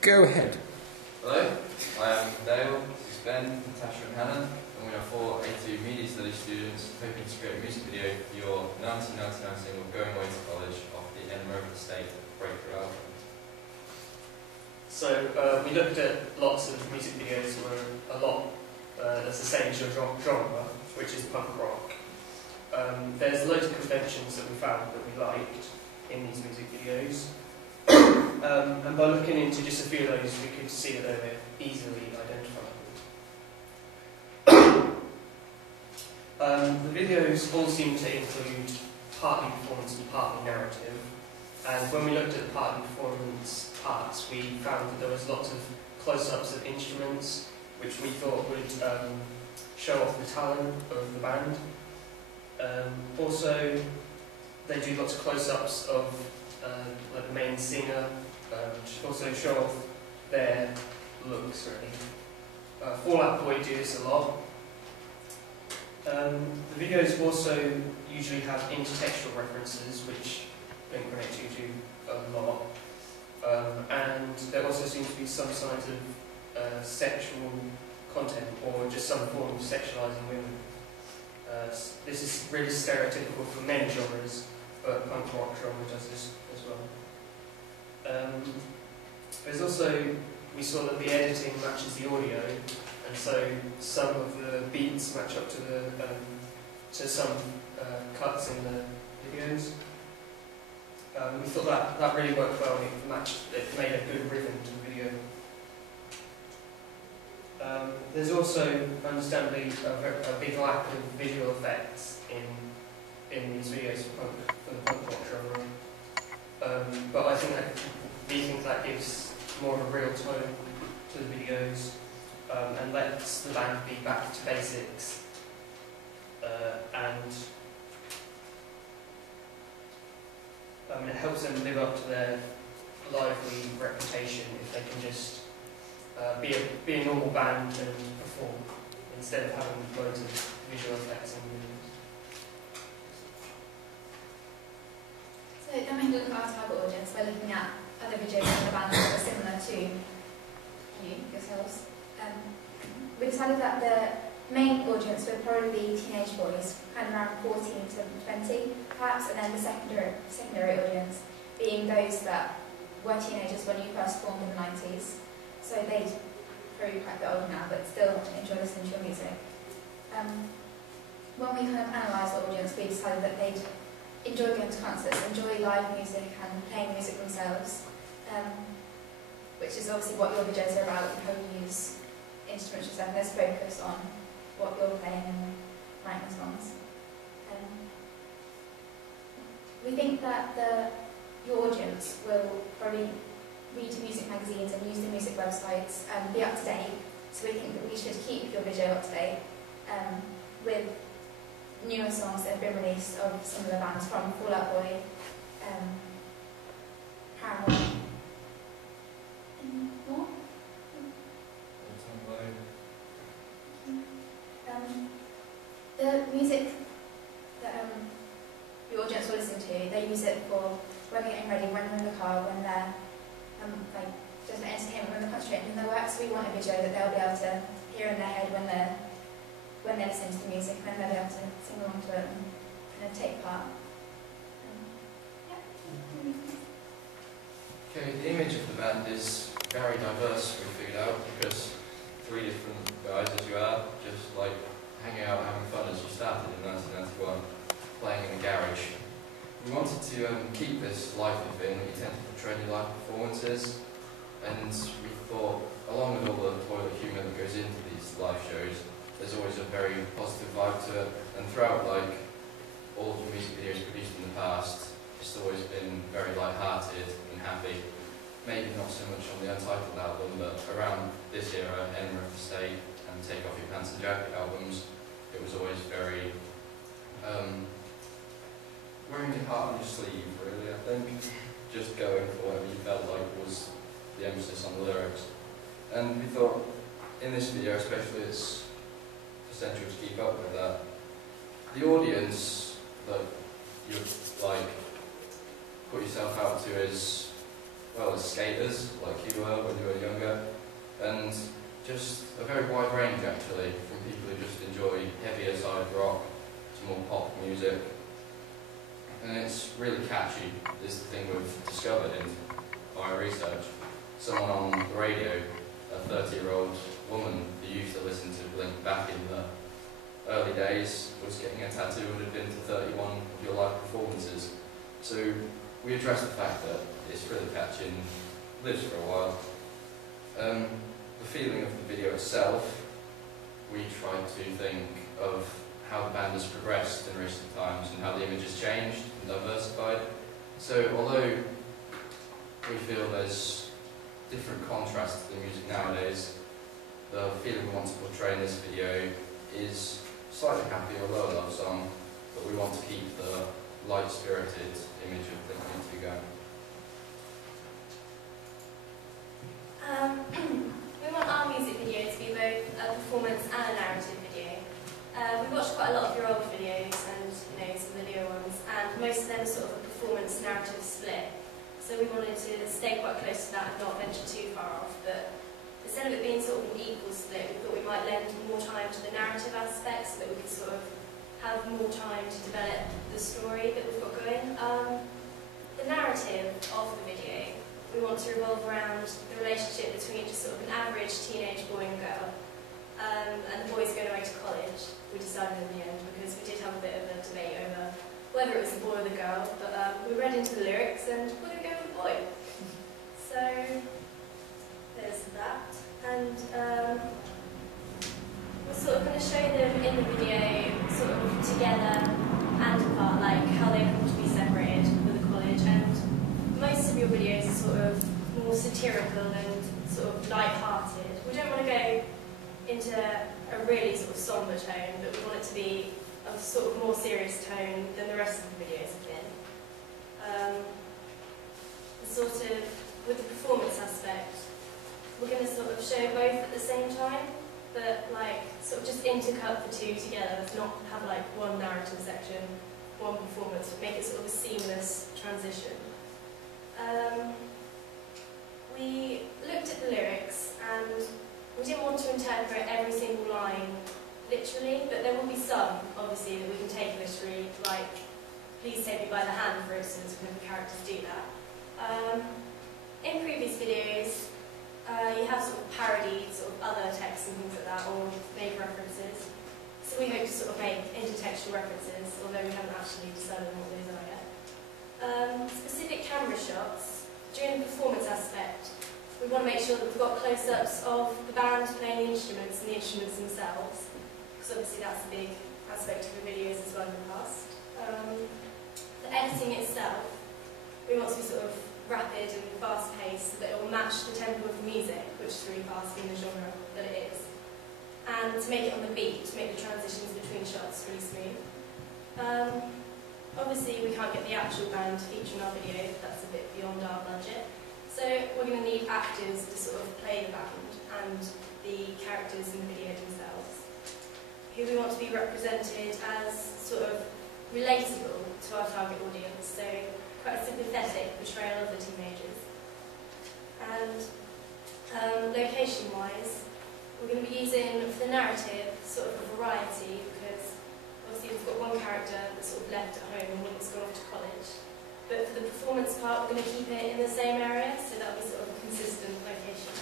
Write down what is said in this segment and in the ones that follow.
Go ahead. Hello, I am Dale, this is Ben, Natasha and Hannah, and we are four A2 Media Studies students hoping to create a music video for your 1999 single Going Away to College off the Edinburgh State Breakthrough album. So we looked at lots of music videos where a lot that's the same genre, which is punk rock. There's loads of conventions that we found that we liked in these music videos. And by looking into just a few of those, we could see that they were easily identifiable. The videos all seem to include partly performance and partly narrative. And when we looked at the partly performance parts, we found that there was lots of close-ups of instruments, which we thought would show off the talent of the band. Also, they do lots of close-ups of like the main singer, which also show off their looks, really. Fall Out Boy do this a lot. The videos also usually have intertextual references, which Blink-182 do a lot. And there also seems to be some signs of sexual content, or just some form of sexualising women. This is really stereotypical for many genres, but punk rock genre does this as well. There's also, we saw that the editing matches the audio, and so some of the beats match up to the to some cuts in the videos. We thought that really worked well. It made a good rhythm to the video. There's also, understandably, a big lack of visual effects in these videos for the punk rock genre. But I think we think that gives more of a real tone to the videos and lets the band be back to basics. And it helps them live up to their lively reputation if they can just be a normal band and perform instead of having loads of visual effects in videos. So then we had a look at our target audience by looking at other videos from the band that were similar to yourselves. We decided that the main audience would probably be teenage boys, kind of around 14 to 20 perhaps, and then the secondary audience being those that were teenagers when you first formed in the 90s. So they'd probably quite a bit older now, but still enjoy listening to your music. When we kind of analysed the audience, we decided that they'd enjoy going to concerts, enjoy live music and playing music themselves, which is obviously what your videos are about, how you use instruments yourself. There's focus on what you're playing and writing the songs. We think that your audience will probably read music magazines and use the music websites and be up to date. So we think that we should keep your video up to date with newer songs that have been released of some of the bands from Fall Out Boy, Paramore. Any more? The music that your audience will listen to, they use it for when they're getting ready, when they're in the car, when they're like just for entertainment, when they're concentrating on their work. So we want a video that they'll be able to hear in their head when they're listening to the music, and then they'll be able to sing along to it and kind of take part. Okay, the image of the band is very diverse, we figured out, because 3 different guys as you are, just like hanging out, having fun as you started in 1991, playing in the garage. We wanted to keep this lively thing that you tend to portray in your live performances, and we thought, along with all the toilet humour that goes into these live shows, there's always a very positive vibe to it, and throughout like all of the music videos produced in the past, it's always been very light-hearted and happy. Maybe not so much on the Untitled album, but around this era, Edinburgh State and Take Off Your Pants and Jacket albums, it was always very wearing your heart on your sleeve, really, I think. Just going for whatever you felt like was the emphasis on the lyrics. And we thought, in this video especially, it's essential to keep up with that. The audience that you like put yourself out to is, well, as skaters, like you were when you were actually, from people who just enjoy heavier side rock to more pop music. And it's really catchy, is the thing we've discovered in my research. Someone on the radio, a 30-year-old woman who used to listen to Blink back in the early days, was getting a tattoo and had been to 31 of your live performances. So we addressed the fact that it's really catchy and lives for a while. The feeling of the video itself, we tried to think of how the band has progressed in recent times and how the image has changed and diversified. So although we feel there's different contrasts to the music nowadays, the feeling we want to portray in this video is slightly happy or lower love song, but we want to keep the light-spirited image of Blink-182 going. We want our music video to be both a performance and a narrative video. We watched quite a lot of your old videos and some video ones, and most of them are sort of a performance narrative split. So we wanted to stay quite close to that and not venture too far off. But instead of it being sort of an equal split, we thought we might lend more time to the narrative aspect so that we could sort of have more time to develop the story that we've got going. The narrative of the video, we want to revolve around the relationship between just sort of an average teenage boy and girl, and the boy's going away to college. We decided in the end, because we did have a bit of a debate over whether it was the boy or the girl, but we read into the lyrics and we're going to go with the boy. So there's that, and we're sort of going to show them in the video sort of together and apart, like how they come to be separated with the college. And most of your videos are sort of more satirical and sort of light-hearted. We don't want to go into a really sort of somber tone, but we want it to be of sort of more serious tone than the rest of the videos have been. Sort of with the performance aspect, we're going to sort of show both at the same time, but like sort of just intercut the two together, not have like one narrative section, one performance, make it sort of a seamless transition. We looked at the lyrics and we didn't want to interpret every single line literally, but there will be some, obviously, that we can take literally, like, please take me by the hand, for instance, when the characters do that. In previous videos, you have sort of parodied sort of other texts and things like that, or made references. So we hope to sort of make intertextual references, although we haven't actually decided what those are yet. Specific camera shots, during the performance aspect, we want to make sure that we've got close-ups of the band playing the instruments and the instruments themselves, because obviously that's a big aspect of the videos as well in the past. The editing itself, we want to be sort of rapid and fast-paced so that it will match the tempo of the music, which is really fast in the genre that it is. And to make it on the beat, to make the transitions between shots really smooth. Obviously we can't get the actual band to feature in our video, that's a bit beyond our budget. So we're going to need actors to sort of play the band and the characters in the video themselves, who we want to be represented as sort of relatable to our target audience, so quite a sympathetic portrayal of the teenagers. And location-wise, we're going to be using, for the narrative, sort of a variety, because obviously we've got one character that's sort of left at home and one that's gone off to college. But for the performance part, we're going to keep it in the same area, so that'll be sort of a consistent location.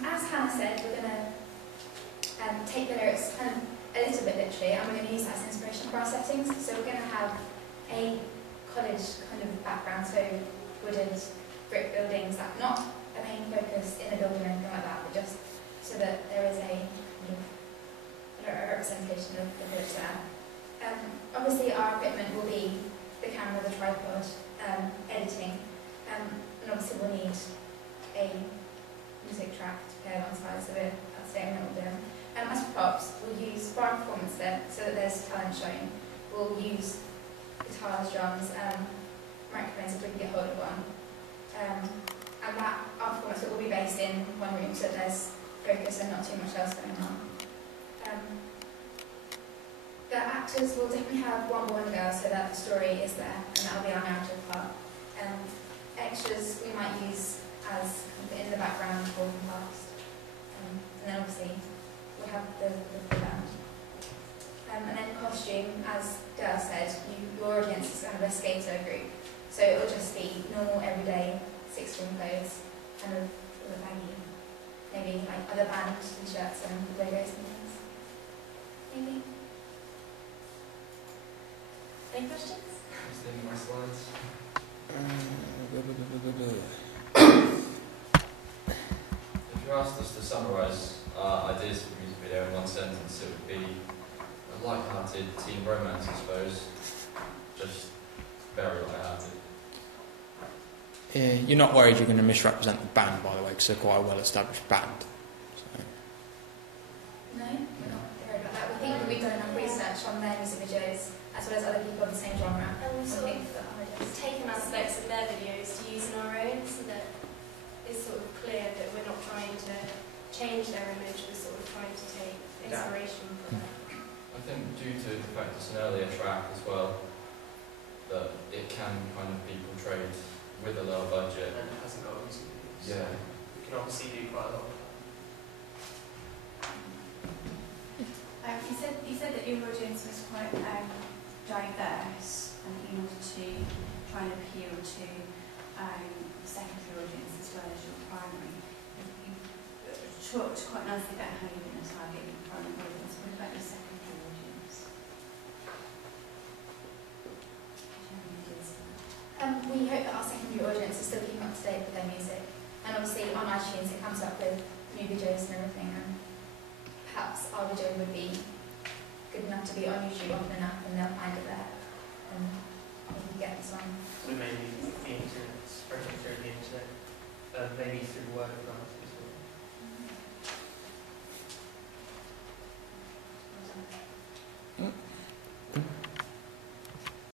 As Hannah said, we're going to take the lyrics kind of a little bit literally, and we're going to use that as inspiration for our settings. So we're going to have a college kind of background, so wooded brick buildings, that not a main focus in the building or anything like that, but just so that there is a representation of the village there. Obviously our equipment will be the camera, the tripod, editing, and obviously we'll need a music track to play alongside, so that's the only what we'll do. As for props, we'll use, for our performance there, so that there's talent shown, we'll use guitars, drums, microphones if we can get hold of one. And that, our performance will be based in one room, so there's focus and not too much else going on. The actors will definitely have one boy and girl, so that the story is there, and that'll be our narrative part. Extras we might use as background walking past. And then obviously we have the full band. And then costume, as Dale said, your audience is kind of a skater group. So it will just be normal, everyday, six-string clothes, kind of with a baggy, maybe like other band t-shirts and logos and things. Maybe. Any questions? Just in my slides. If you asked us to summarise our ideas for the music video in one sentence, it would be a light-hearted teen romance, I suppose. Just very light-hearted. You're not worried you're going to misrepresent the band, by the way, because they're quite a well-established band. So. No, we're not worried about that. We think that we've done enough research on their music videos, as well as other people of the same genre. And we've I sort think of that taken aspects of their videos to use in our own, so that it's sort of clear that we're not trying to change their image, we're sort of trying to take inspiration from them. I think due to the fact it's an earlier track as well, that it can kind of be portrayed with a lower budget. And it hasn't got music videos. Yeah. You can obviously do quite a lot. You said that your audience was quite diverse, and that you wanted to try and appeal to the secondary audience as well as your primary. You talked quite nicely about how you're going to target your primary audience. What about your secondary audience? we hope that our secondary audience is still keeping up to date with their music. And obviously on iTunes it comes up with new videos and everything, and perhaps our video would be good enough to be on YouTube often enough and they'll find it there and maybe get the song. So maybe the internet, spreading through the internet.